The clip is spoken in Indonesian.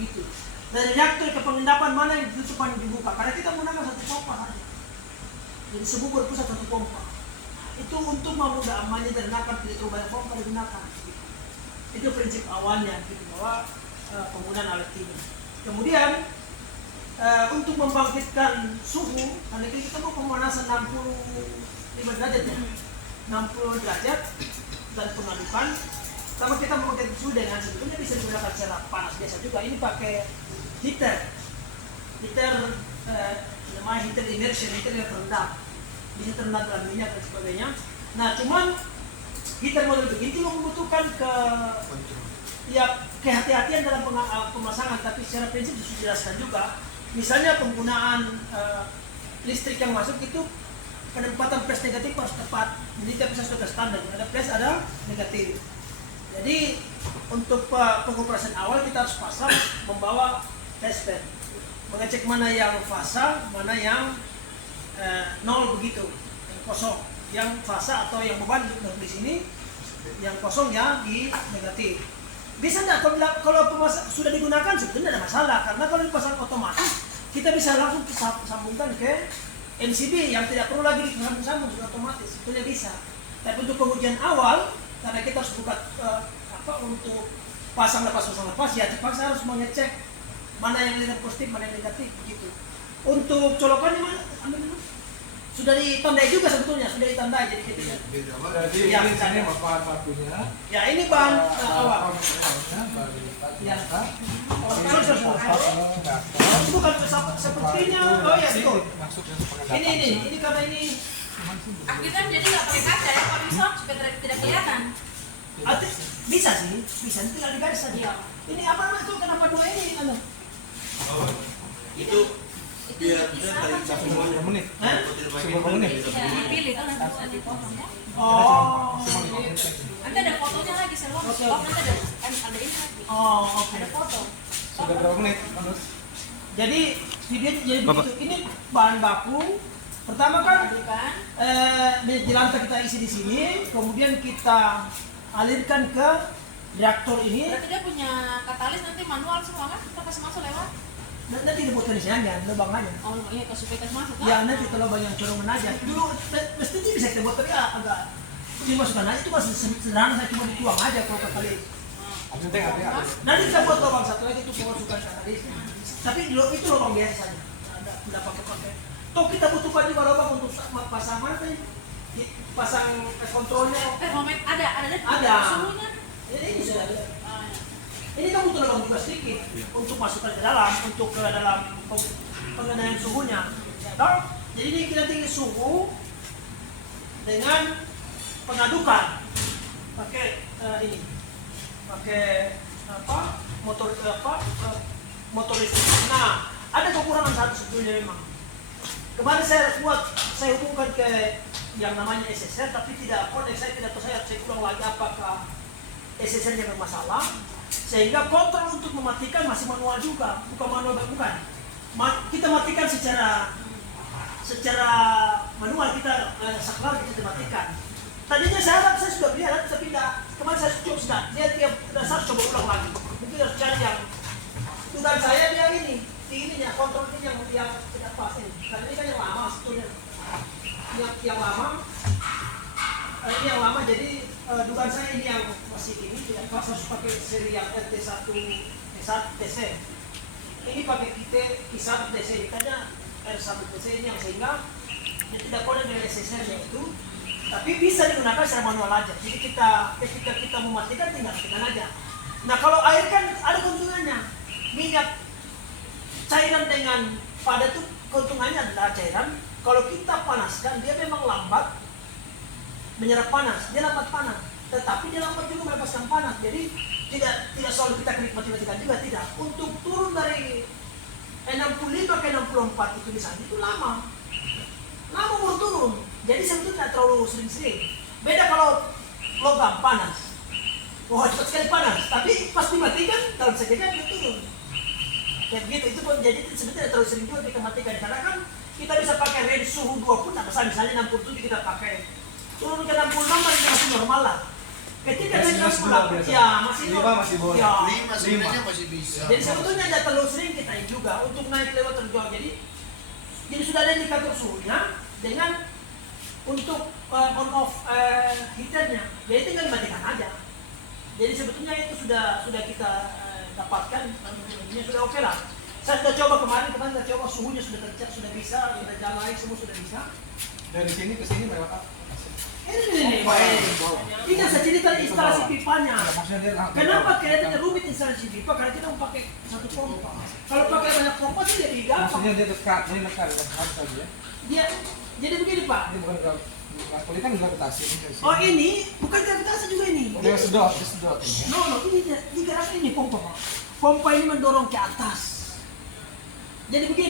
begitu. Dari reaktor ke pengendapan mana yang ditutupan dibuka, karena kita menggunakan satu pompa saja. Jadi sebuah berpusat satu pompa. Itu untuk memudah amannya ternakan, tidak terlalu banyak pompa digunakan. Itu prinsip awalnya gitu, bahwa penggunaan alat ini. Kemudian untuk membangkitkan suhu, karena kita mau pemanasan 65 derajat ya, 60 derajat dan pengadukan. Sama kita membangkitkan suhu dengan sebetulnya bisa digunakan secara panas biasa juga. Ini pakai heater namanya heater immersion, heater yang terendam, bisa terendam dalam minyak dan sebagainya. Nah, cuman heater model begini membutuhkan kehati-hatian dalam pemasangan, tapi secara prinsip dijelaskan juga. Misalnya penggunaan listrik yang masuk itu penempatan plus negatif harus tepat. Jadi kita bisa sudah standar, ada plus ada negatif. Jadi untuk pengoperasian awal kita harus pasang membawa test bed, mengecek mana yang fasa, mana yang nol begitu, yang kosong, yang fasa atau yang beban di sini, yang kosong ya di negatif. Bisa enggak kalau sudah digunakan sebetulnya ada masalah, karena kalau dipasang otomatis kita bisa langsung sambungkan ke MCB yang tidak perlu lagi disambung-sambung, sudah otomatis sebetulnya bisa. Tapi untuk pengujian awal, karena kita harus buka untuk pasang lepas ya terpaksa harus mengecek mana yang positif, mana yang negatif begitu. Untuk colokannya mana? Ambil dulu. Sudah ditandai juga sebetulnya, sudah ditandai jadi kita. Jadi ya, ini bapak satunya. Ya ini bahan awal. Ya. Bukan sepertinya. Oh ya itu. Ini karena ini. Akhirnya jadi nggak pakai kaca ya, kalau bisa supaya tidak kelihatan. Bisa sih, bisa. Tinggal digaris saja. Ini apa namanya itu? Kenapa dua ini? Itu biar dari semuanya menit. Seberapa menit? Ya, dipilih kan nanti bisa dipotong ya. Oh. Nanti ada fotonya lagi selong. Oke. Oh, nanti ada ini lagi. Oh, oke. Ada foto. Sudah berapa menit? Jadi video jadi begitu. Ini bahan baku. Pertama kan di lantai kita isi di sini, kemudian kita alirkan ke reaktor ini. Berarti dia punya katalis nanti manual semua kan? Kita kasih masuk lewat. Nanti dibuat tulisannya, lubang aja. Oh iya, ke supaya kasih masuk kan? Ya nanti kalau banyak colongan aja. Dulu mestinya bisa kita buat tapi agak dimasukkan aja itu masih sederhana, saya cuma dituang aja kalau kali. Nanti kita buat lubang satu lagi itu pemasukan katalis. Tapi itu lubang biasa saja. Tidak pakai. Toh kita butuhkan juga lubang untuk pasang mana tadi? Pasang kontrolnya. Termometer ada suhunya. Ini sudah ada. Ini kamu butuh lubang juga sedikit untuk masukkan ke dalam, untuk ke dalam pengendalian suhunya. Jadi ini kita tinggi suhu dengan pengadukan pakai ini, pakai motor listrik. Nah, ada kekurangan satu sebetulnya memang. Kemarin saya hubungkan ke yang namanya SSR, tapi tidak connect, saya tidak tahu, saya ulang lagi apakah SSR-nya bermasalah, sehingga kontrol untuk mematikan masih manual juga, bukan manual bukan. Kita matikan secara manual, kita saklar kita matikan. Tadinya saya sudah beli alat, tapi tidak. Kemarin saya coba sudah, dia tiap dasar coba ulang lagi. Mungkin harus cari yang dugaan saya dia ininya kontrol ini yang tidak pas ini. Karena ini kan yang lama sebetulnya. Yang lama jadi dugaan saya ini yang masih ini tidak pas, harus pakai seri yang RT1 TC. Ini pakai kisar TC, makanya R1 TC ini yang sehingga tidak boleh dengan SSR nya itu, tapi bisa digunakan secara manual aja. Jadi ketika kita mematikan tinggal matikan aja. Nah kalau air kan ada keuntungannya, minyak cairan dengan padat itu keuntungannya adalah cairan. Kalau kita panaskan dia memang lambat menyerap panas, dia lambat panas, tetapi dia lambat juga melepaskan panas. Jadi tidak selalu kita mati-matikan juga, tidak. Untuk turun dari 65 ke 64 itu misalnya itu lama baru turun. Jadi sebetulnya tidak terlalu sering-sering. Beda kalau logam panas, wah cepat sekali panas, tapi pas dimatikan dalam seketika dia turun. Kayak begitu, itu pun jadi sebetulnya terlalu sering juga kita matikan, karena kan kita bisa pakai range suhu 20, misalnya 67 kita pakai, turun ke 66 masih normal lah. Ketika Masih kita dua pulang, biasa. ya masih Lima masih boleh. Ya. 5 sebenarnya masih bisa. Jadi sebetulnya ada telur sering kita juga untuk naik lewat terjauh. Jadi sudah ada indikator suhunya dengan untuk on off heaternya. Jadi tinggal dimatikan aja. Jadi sebetulnya itu sudah kita dapatkan, ini sudah oke lah. Saya sudah coba kemarin kita coba suhunya sudah sudah bisa, kita nyalain semua sudah bisa. Dari sini ke sini lewat apa? Ini tinggal saya cerita instalasi pipanya. Ya, maksudnya dia Kenapa kelihatannya rumit instalasi pipa? Karena kita mau pakai satu pompa. Kalau pakai banyak pompa sih lebih gampang. Maksudnya dia dekat, ini dekat, harus saja ya. Dia jadi begini Pak. Ini bukan ini kan gravitasi ini. Oh ini bukan gravitasi juga ini. Dia sedot ini. No, ini gerak ini pompa Pak. Pompa ini mendorong ke atas. Jadi begini.